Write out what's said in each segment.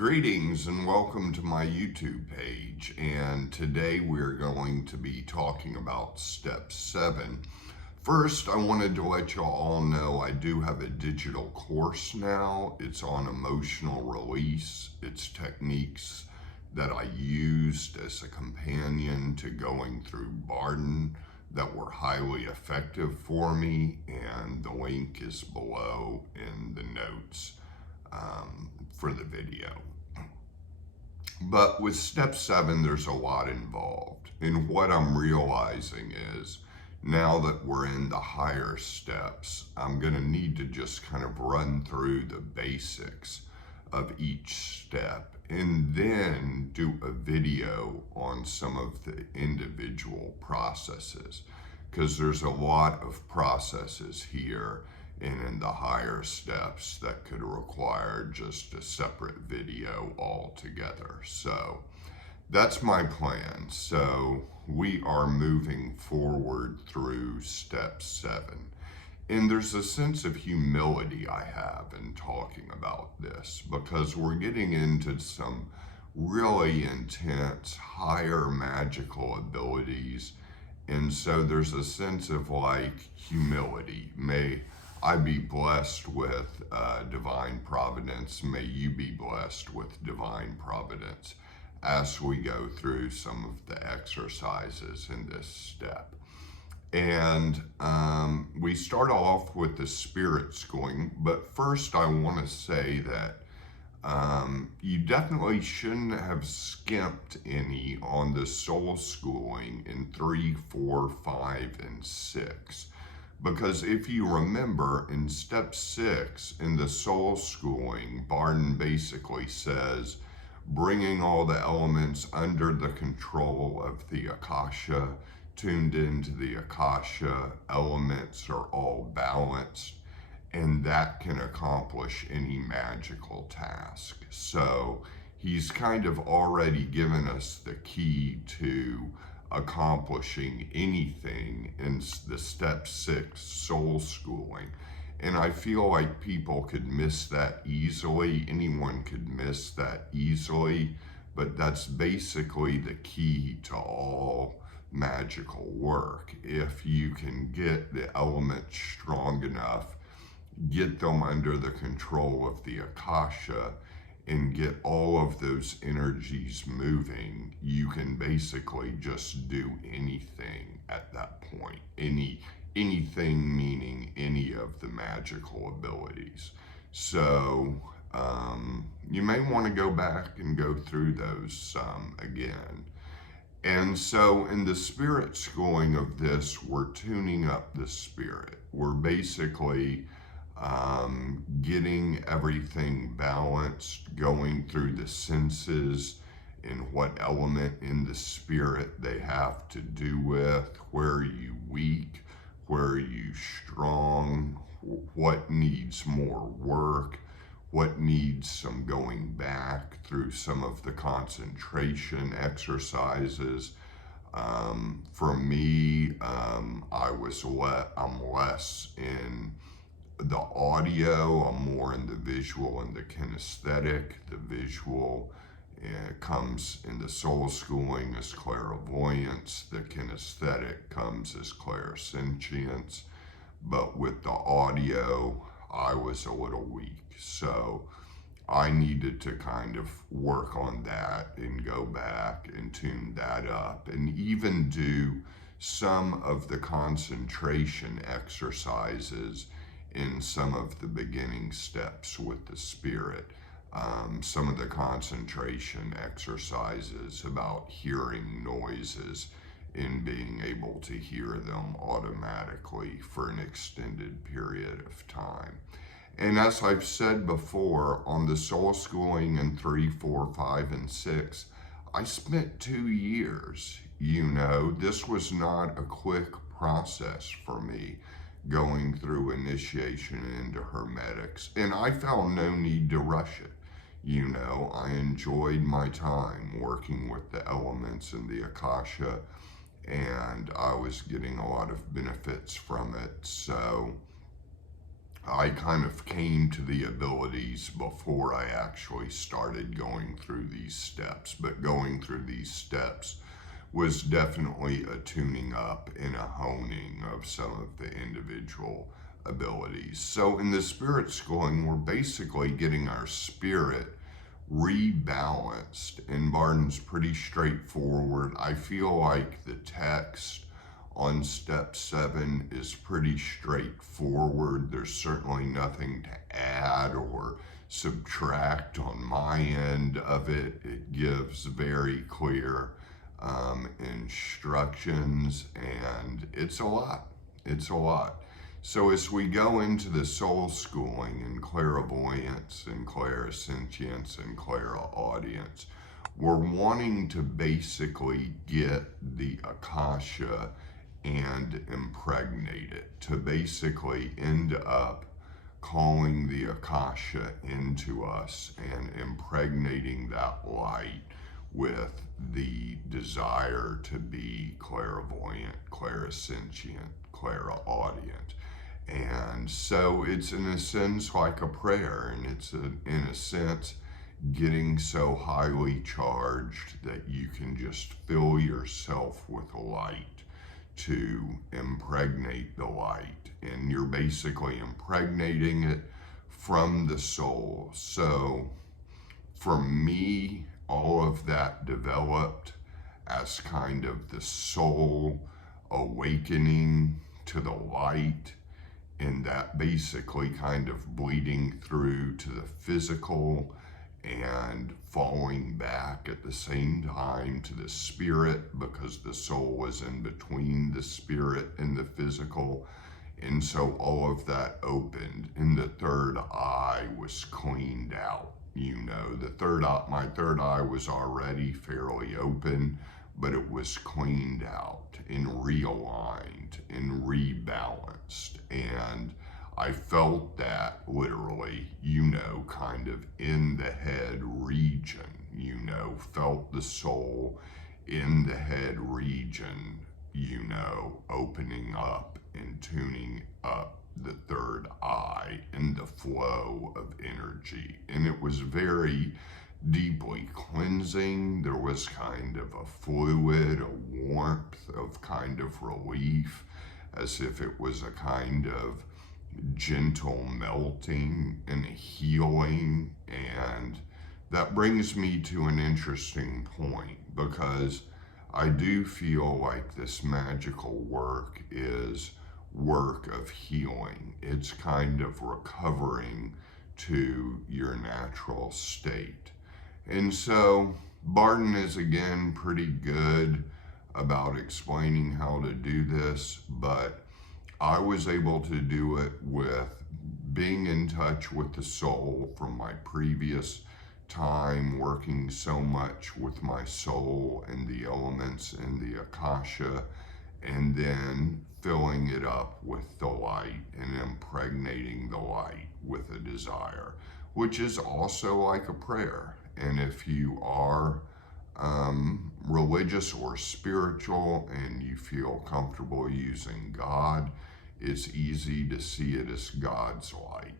Greetings and welcome to my YouTube page, and today we're going to be talking about step 7. First, I wanted to let you all know I do have a digital course now. It's on emotional release. It's techniques that I used as a companion to going through Barden that were highly effective for me, and the link is below in the notes for the video. But with step 7, there's a lot involved. And what I'm realizing is now that we're in the higher steps, I'm going to need to just kind of run through the basics of each step and then do a video on some of the individual processes, because there's a lot of processes here and in the higher steps that could require just a separate video altogether. So that's my plan. So we are moving forward through step 7. And there's a sense of humility I have in talking about this, because we're getting into some really intense, higher magical abilities. And so there's a sense of humility. May I be blessed with divine providence. May you be blessed with divine providence as we go through some of the exercises in this step. And we start off with the spirit schooling, but first I want to say that you definitely shouldn't have skimped any on the soul schooling in 3, 4, 5, and 6. Because if you remember, in step 6, in the soul schooling, Barden basically says, bringing all the elements under the control of the Akasha, tuned into the Akasha, elements are all balanced, and that can accomplish any magical task. So he's kind of already given us the key to accomplishing anything in the step 6 soul schooling. And I feel like people could miss that easily. Anyone could miss that easily, but that's basically the key to all magical work. If you can get the elements strong enough, get them under the control of the Akasha, and get all of those energies moving, you can basically just do anything at that point. Anything meaning any of the magical abilities. So you may want to go back and go through those again. And so in the spirit schooling of this, we're tuning up the spirit. We're basically getting everything balanced, going through the senses and what element in the spirit they have to do with, where are you weak, where are you strong, what needs more work, what needs some going back through some of the concentration exercises. For me, I'm less in the audio, I'm more in the visual and the kinesthetic. The visual comes in the soul schooling as clairvoyance. The kinesthetic comes as clairsentience. But with the audio, I was a little weak. So I needed to kind of work on that and go back and tune that up, and even do some of the concentration exercises in some of the beginning steps with the spirit. Some of the concentration exercises about hearing noises and being able to hear them automatically for an extended period of time. And as I've said before, on the soul schooling in 3, 4, 5, and 6, I spent 2 years. This was not a quick process for me, going through initiation into Hermetics, and I found no need to rush it. I enjoyed my time working with the elements in the Akasha, and I was getting a lot of benefits from it. So I kind of came to the abilities before I actually started going through these steps. But going through these steps was definitely a tuning up and a honing of some of the individual abilities. So in the spirit schooling, we're basically getting our spirit rebalanced, and Barton's pretty straightforward. I feel like the text on step 7 is pretty straightforward. There's certainly nothing to add or subtract on my end of it. It gives very clear instructions, and it's a lot. It's a lot. So as we go into the soul schooling and clairvoyance and clairsentience and clairaudience, we're wanting to basically get the Akasha and impregnate it, to basically end up calling the Akasha into us and impregnating that light with the desire to be clairvoyant, clairsentient, clairaudient. And so it's in a sense like a prayer, and it's in a sense getting so highly charged that you can just fill yourself with light to impregnate the light, and you're basically impregnating it from the soul. So for me, all of that developed as kind of the soul awakening to the light, and that basically kind of bleeding through to the physical and falling back at the same time to the spirit, because the soul was in between the spirit and the physical. And so all of that opened, and the third eye was cleaned out. You know, my third eye was already fairly open, but it was cleaned out and realigned and rebalanced. And I felt that literally, kind of in the head region, felt the soul in the head region, opening up and tuning up the third eye and the flow of energy. And it was very deeply cleansing. There was kind of a fluid, a warmth of kind of relief, as if it was a kind of gentle melting and healing. And that brings me to an interesting point, because I do feel like this magical work is work of healing. It's kind of recovering to your natural state. And so Barton is again pretty good about explaining how to do this, but I was able to do it with being in touch with the soul from my previous time, working so much with my soul and the elements and the Akasha, and then filling it up with the light and impregnating the light with a desire, which is also like a prayer. And if you are religious or spiritual and you feel comfortable using God, it's easy to see it as God's light.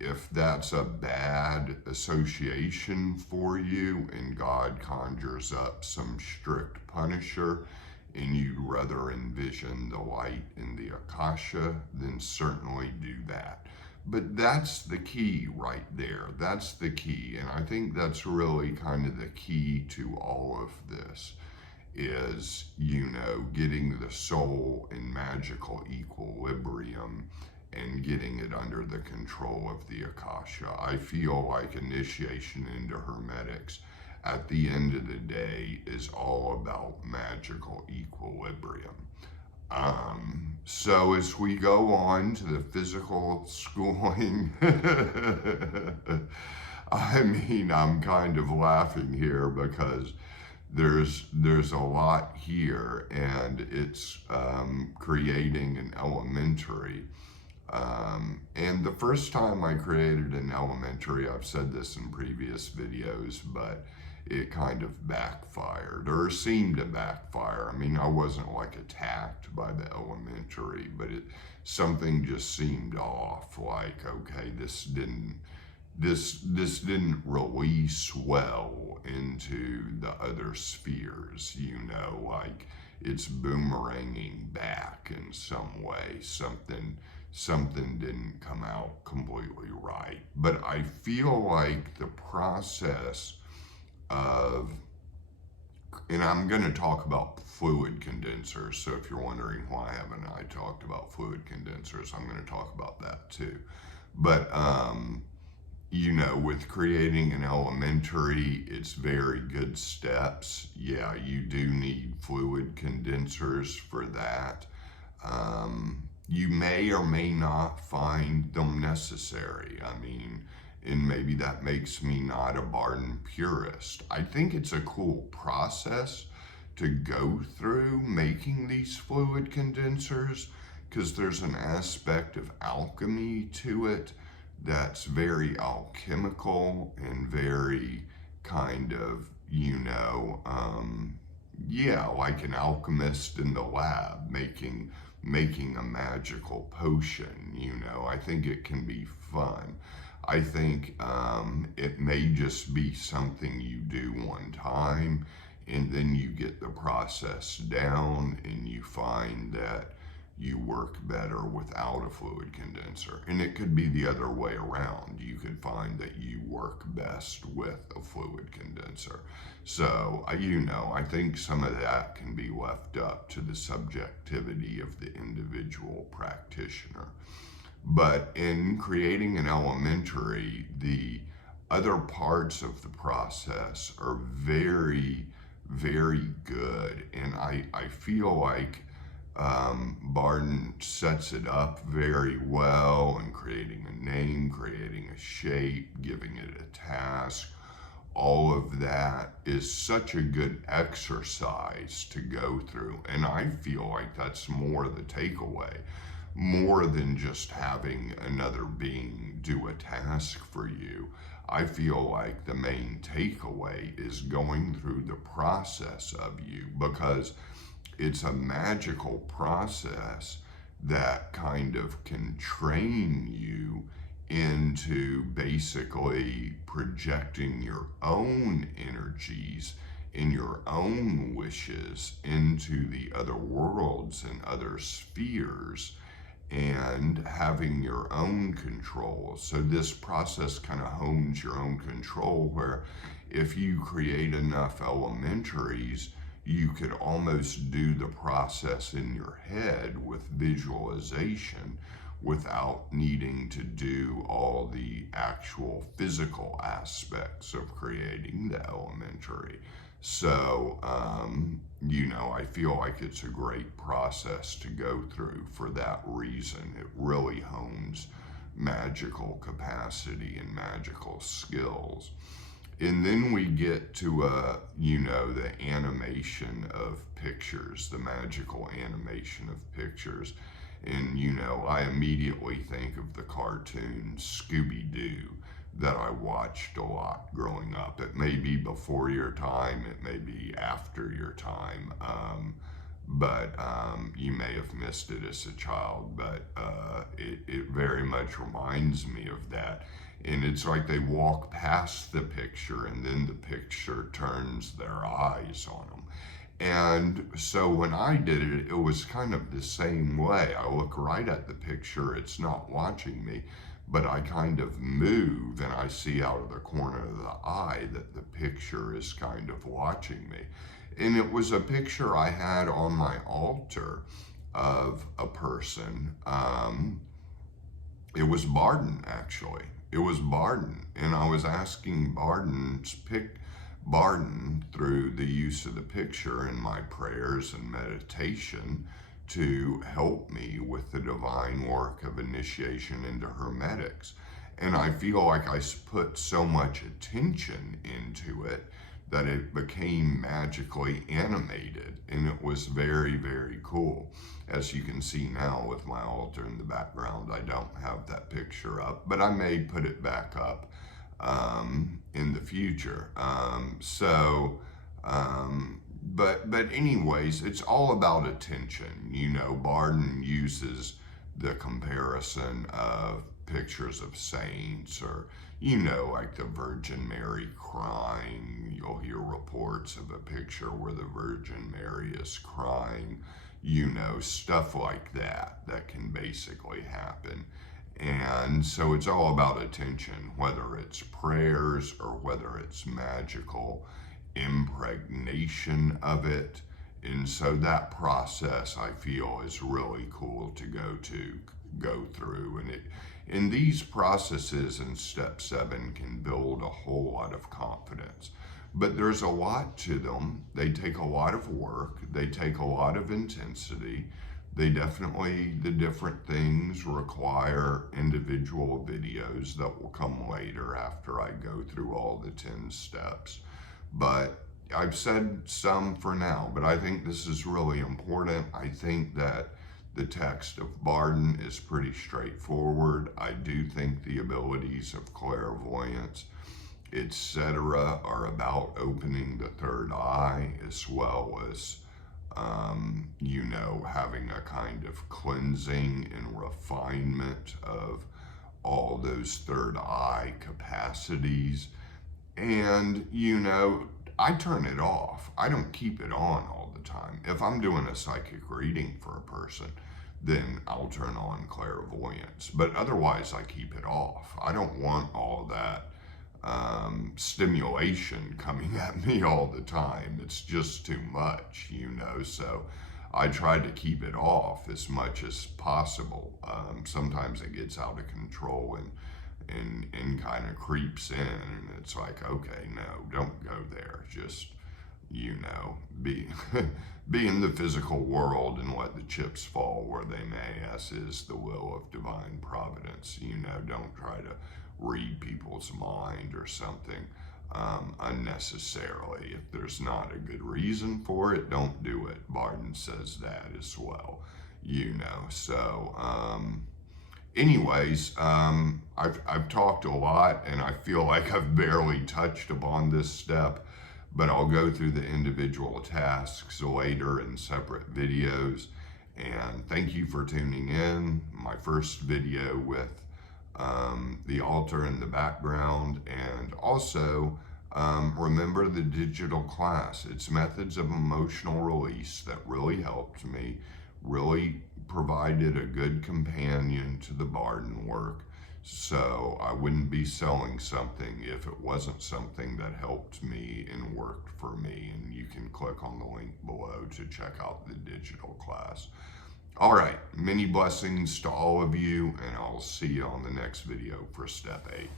If that's a bad association for you and God conjures up some strict punisher, and you rather envision the light in the Akasha, then certainly do that. But that's the key right there. That's the key. And I think that's really kind of the key to all of this is, getting the soul in magical equilibrium and getting it under the control of the Akasha. I feel like initiation into Hermetics at the end of the day is all about magical equilibrium. So as we go on to the physical schooling, I'm kind of laughing here because there's a lot here, and it's creating an elementary And the first time I created an elementary, I've said this in previous videos, but it kind of backfired, or seemed to backfire. I mean, I wasn't like attacked by the elementary, but something just seemed off. Like, okay, this didn't release well into the other spheres, like it's boomeranging back in some way. Something didn't come out completely right. But I feel like the process of, and I'm going to talk about fluid condensers, so if you're wondering why haven't I talked about fluid condensers, I'm going to talk about that too. But with creating an elementary, it's very good steps. Yeah, you do need fluid condensers for that. You may or may not find them necessary. I mean, and maybe that makes me not a Barden purist. I think it's a cool process to go through making these fluid condensers, because there's an aspect of alchemy to it that's very alchemical and very kind of, like an alchemist in the lab making a magical potion. I think it can be fun. I think it may just be something you do one time, and then you get the process down and you find that you work better without a fluid condenser. And it could be the other way around. You could find that you work best with a fluid condenser. So, I think some of that can be left up to the subjectivity of the individual practitioner. But in creating an elementary, the other parts of the process are very, very good. And I feel like Barden sets it up very well in creating a name, creating a shape, giving it a task. All of that is such a good exercise to go through. And I feel like that's more the takeaway, more than just having another being do a task for you. I feel like the main takeaway is going through the process of you, because it's a magical process that kind of can train you into basically projecting your own energies and your own wishes into the other worlds and other spheres, and having your own control. So this process kind of hones your own control, where if you create enough elementaries, you could almost do the process in your head with visualization without needing to do all the actual physical aspects of creating the elementary. So, I feel like it's a great process to go through for that reason. It really hones magical capacity and magical skills. And then we get to, the animation of pictures, the magical animation of pictures. And, I immediately think of the cartoon Scooby-Doo that I watched a lot growing up. It may be before your time, it may be after your time, but you may have missed it as a child, but it very much reminds me of that. And it's like they walk past the picture and then the picture turns their eyes on them. And so when I did it, it was kind of the same way. I look right at the picture, it's not watching me, but I kind of move and I see out of the corner of the eye that the picture is kind of watching me. And it was a picture I had on my altar of a person. It was Barden, actually. It was Barden, and I was asking Barden through the use of the picture in my prayers and meditation to help me with the divine work of initiation into Hermetics. And I feel like I put so much attention into it that it became magically animated, and it was very, very cool. As you can see now with my altar in the background, I don't have that picture up, but I may put it back up in the future. But anyways, it's all about attention. You know, Barden uses the comparison of pictures of saints, or, you know, like the Virgin Mary crying. You'll hear reports of a picture where the Virgin Mary is crying, you know, stuff like that can basically happen. And so it's all about attention, whether it's prayers or whether it's magical impregnation of it. And so that process, I feel, is really cool to go through. And these processes in step 7 can build a whole lot of confidence. But there's a lot to them. They take a lot of work. They take a lot of intensity. They definitely, the different things require individual videos that will come later after I go through all the 10 steps. But I've said some for now, but I think this is really important. I think that the text of Barden is pretty straightforward. I do think the abilities of clairvoyance, etc., are about opening the third eye, as well as, you know, having a kind of cleansing and refinement of all those third eye capacities. And, you know, I turn it off. I don't keep it on all the time. If I'm doing a psychic reading for a person, then I'll turn on clairvoyance. But otherwise, I keep it off. I don't want all that stimulation coming at me all the time. It's just too much, you know. So I try to keep it off as much as possible. Sometimes it gets out of control and kind of creeps in, and it's like, okay, no, don't go there. Just, you know, be in the physical world and let the chips fall where they may, as is the will of divine providence. You know, don't try to read people's mind or something unnecessarily. If there's not a good reason for it, don't do it. Barden says that as well, you know. So anyways, I've talked a lot, and I feel like I've barely touched upon this step, but I'll go through the individual tasks later in separate videos. And thank you for tuning in. My first video with the altar in the background. And also, remember the digital class. It's methods of emotional release that really helped me, really provided a good companion to the Barden work. So I wouldn't be selling something if it wasn't something that helped me and worked for me. And you can click on the link below to check out the digital class. All right, many blessings to all of you, and I'll see you on the next video for step 8.